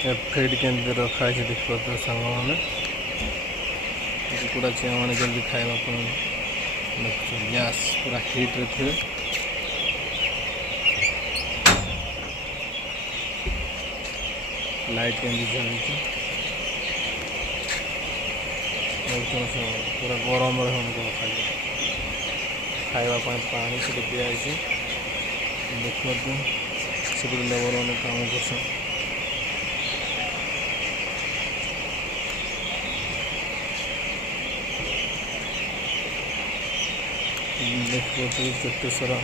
ଫିଡ୍ କେମିତି ରଖା ହେଇଛି ଦେଖିପାରୁଥିବେ ସାଙ୍ଗମାନେ। କୁକୁଡ଼ା ଚିଆଁମାନେ କେମିତି ଖାଇବା ପାଇଁ ଦେଖୁଛୁ। ଗ୍ୟାସ୍ ପୁରା ହିଟ୍ରେ ଥିବେ। ଲାଇଟ୍ କେମିତି ଜଳୁଛି ପୁରା ଗରମରେ ସେମାନଙ୍କୁ ରଖାଯିବ। ଖାଇବା ପାଇଁ ପାଣି ସେଠି ଦିଆହେଇଛି ଦେଖିପାରୁଥିବେ। ସେପଟେ ଲେବରମାନେ କାମ କରୁଛନ୍ତି। ଦେଖିପାରୁଥିବେ କେତେ ସାରା